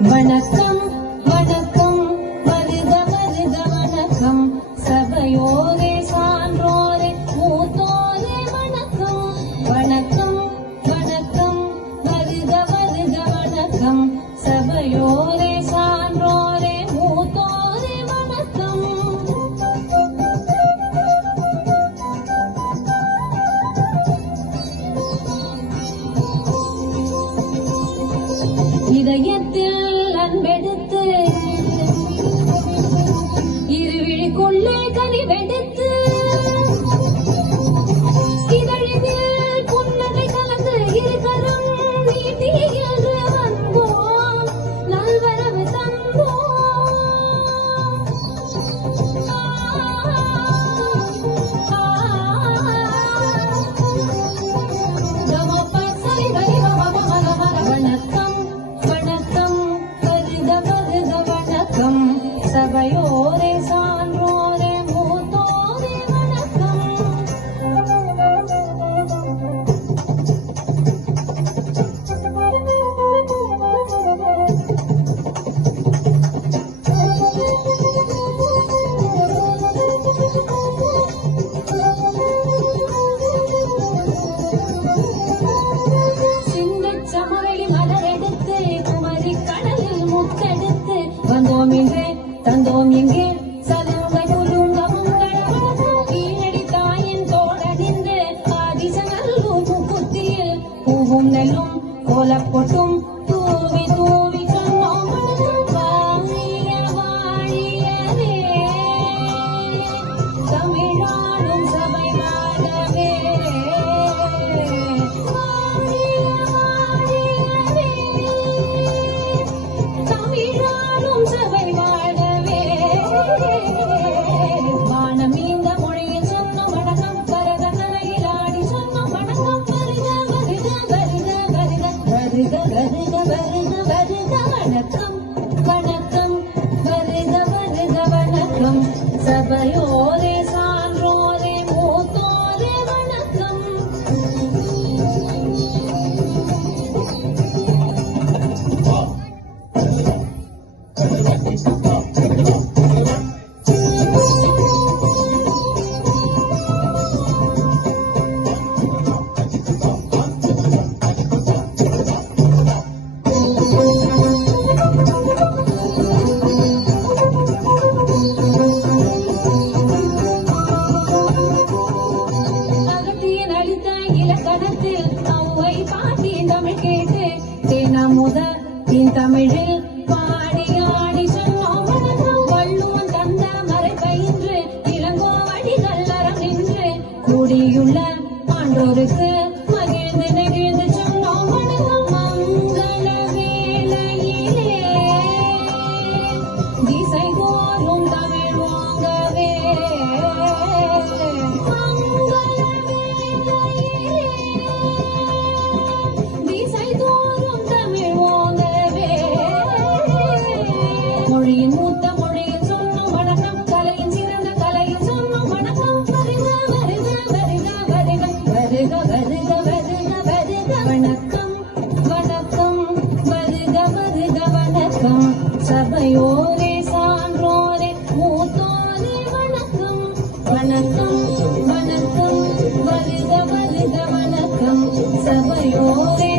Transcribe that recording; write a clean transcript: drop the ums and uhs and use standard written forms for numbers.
வணக்கம் வணக்கம் வருக வருக வணக்கம் சபையோரே சான்றோரே மூத்தோரே வணக்கம் வணக்கம் வணக்கம் வருக வருக வணக்கம் சபையோரே சான்றோரே மூத்தோரே வணக்கம். இதயத்தில் அன்பெடுத்து இருவிழிக்குள்ளே கனிவெடுத்து இதழில் புன்னகை கலந்து இருகரம் நீட்டி என்று வந்தோம் நல்வரவு தந்தோம். சபையோரே சான்றோரே மூத்தோரே வணக்கம். சிங்கச் சமவெளி மலரெடுத்து குமரி கடலில் முத்தெடுத்து வந்தோம் இன்றே தந்தோம் எங்கே சலுகை குலுங்க கீழடி தாயின் தோழனிந்து ஆதிசநல்லூர் முக்குத்தியில் பூவும் நெல்லும் கோலப்பொட்டும் தூவி தூவி சொன்னோம் வாழிய வாழியவே தமிழாடும் சபை வாழவே வாழிய வாழியவே தமிழாடும் சபை வானம் இந்த மொழியில் சொன்னோம் வணக்கம் பரத கரையில் ஆடி சொன்னோம் வணக்கம் வருக வருக வருக வருக வருக வருக வருக வணக்கம் வணக்கம் வருக வருக வணக்கம் சபையோரே சான்றோரே மூத்தோரே வணக்கம். தமிழில் பாடி ஆடி சொன்னோம் வணக்கம் வள்ளுவன் தந்த மறை பயின்று இளங்கோவடி கல்லறம் நின்று கூடியுள்ள ஆண்டோருக்கு மகிழ்ந்து நெகிழ்ந்து சொன்னோம் வணக்கம் மங்கள வேளையிலே திசை தோறும் தமிழ் வாங்கவே மங்கள வேளையிலே திசை தோறும் தமிழ் மொழியின் மூத்த மொழியில் சொன்னோம் வணக்கம் கலையின் சிறந்த கலையில் சொன்னோம் வணக்கம் வருக வருக வருக வருக வருக வருக வருக வருக வணக்கம் வணக்கம் வருக வருக வணக்கம் சபையோரே சான்றோரே மூத்தோரே வணக்கம் வணக்கம் வணக்கம் வருக வருக வணக்கம் சபையோரே